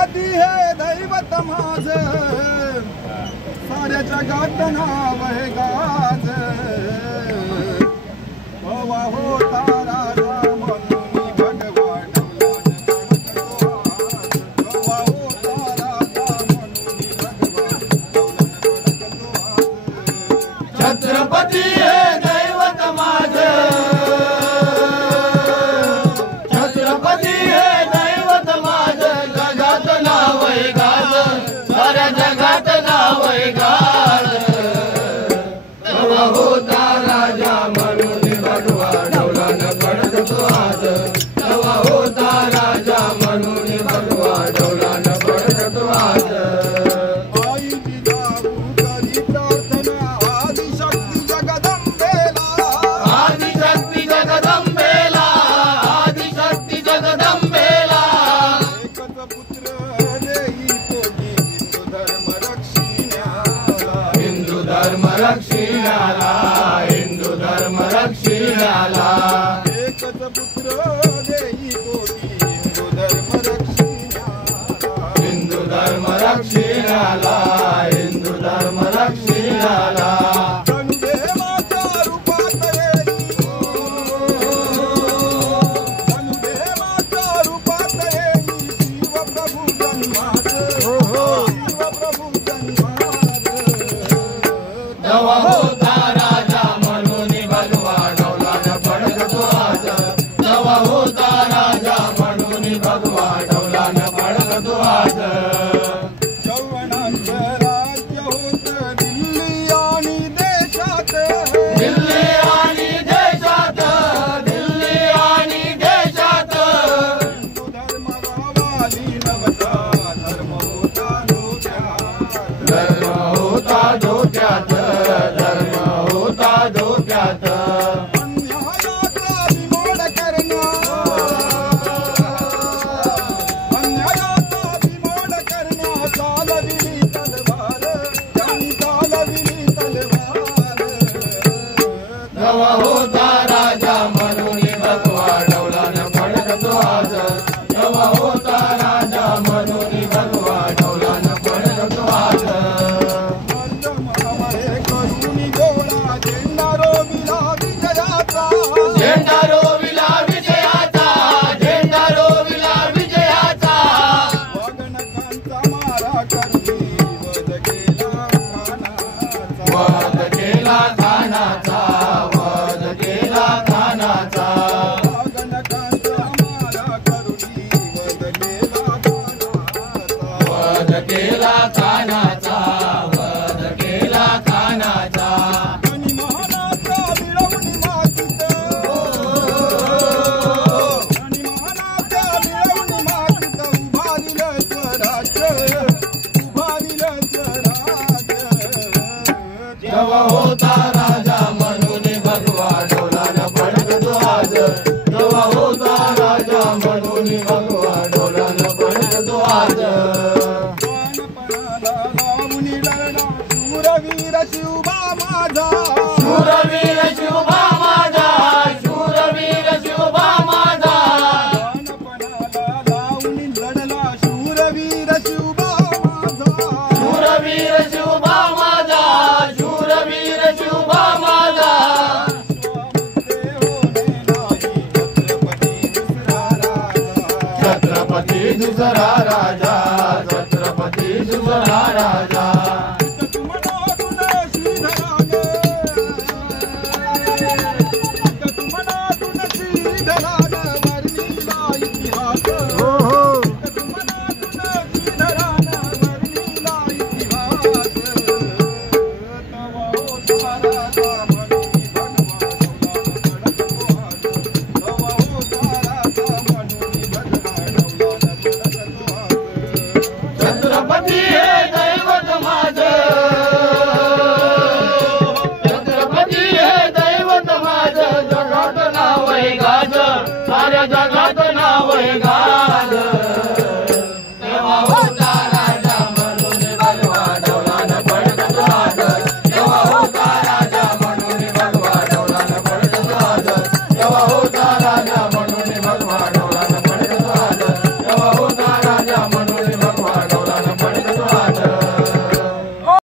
छत्रपती हे दैवत माझं, साऱ्या जगात नाव आहे गाज. हवा होता राजा म्हणून भगवान हवा होता राजा म्हणून भगवान छत्रपती हे दैवत माझं, छत्रपती हे दैवत माझं, जगात नाव आहे गाज, साऱ्या जगात नाव आहे गाज. तेव्हा होता राजा म्हणून भगवा डोला न पडत तो आज, तेव्हा होता राजा म्हणून भगवा डोला न पडत तो आज. आईची जाऊ करी प्रार्थना आदिशक्ती जगदंबेला, आदिशक्ती जगदंबेला, आदिशक्ती जगदंबेला. एकच पुत्र देई पोटी हिंदू धर्म रक्षिण्याला, हिंदू धर्म रक्षिण्याला, एकच पुत्र देई पोटी हिंदू धर्म रक्षिण्याला, हिंदू धर्म रक्षिण्याला. धनुदेवाच्या रूपात येई, धनुदेवाच्या रूपात येई शिवप्रभू जन्मात, शिवप्रभू जन्मात. तेव्हा होता राजा म्हणून भगवा डोला न पडत तो आज, तेव्हा होता राजा म्हणून भगवा डोला न पडत तो आज. यवनांचं राज्य होतं दिल्ली आणि देशात, दिल्ली आणि देशात, दिल्ली आणि देशात. हिंदू धर्म गावाली नव्हता, धर्म होता डोक्यात. धर्म होता धोक्यात, धर्म होता धोक्यात. अन्यायाचा बिमोड करण्या, अन्यायाचा बिमोड करण्या चालविली तलवार, त्यांनी चालविली तलवार. तेव्हा होता राजा म्हणून भगवा डोला न पडत तो आज, तेव्हा होता राजा म्हणून भगवा डोला न पडत तो आज. महामाये करुणी गोळा झेंडा रोविला विजयाचा, झेंडा रोविला विजयाचा, झेंडा रोविला विजयाचा. वाघनकांचा मारा करुणी वध केला खानाचा, वध केला खानाचा, वध केला खानाचा. वाघनकांचा मारा करुणी वध केला खानाचा. वध केला खानाचा, वध केला खानाचा. आणि महाराजा मिळवणी मागित, आणि महाराजा मिळवणी मागित उभारिलं स्वराज्य, उभारिलं स्वराज्य. तेव्हा होता राजा म्हणून भगवा डोला न पडत तो आज, तेव्हा होता राजा म्हणून भगवा डोला न पडत तो आज. बाणपणाला लावणी लढला शूरवीर शिवबा माझा, शूरवीर शिवबा माझा, शूरवीर शिवबा माझा. बाणपणाला लावणी लढला शूरवीर शिवबा माझा. शूरवीर शिवबा माझा, शूरवीर शिवबा माझा. छत्रपती दुसरा राजा, छत्रपती दुसरा राजा, छत्रपती दुसरा राजा. तुमनातून श्रीधराने, तुमनातून श्रीधरा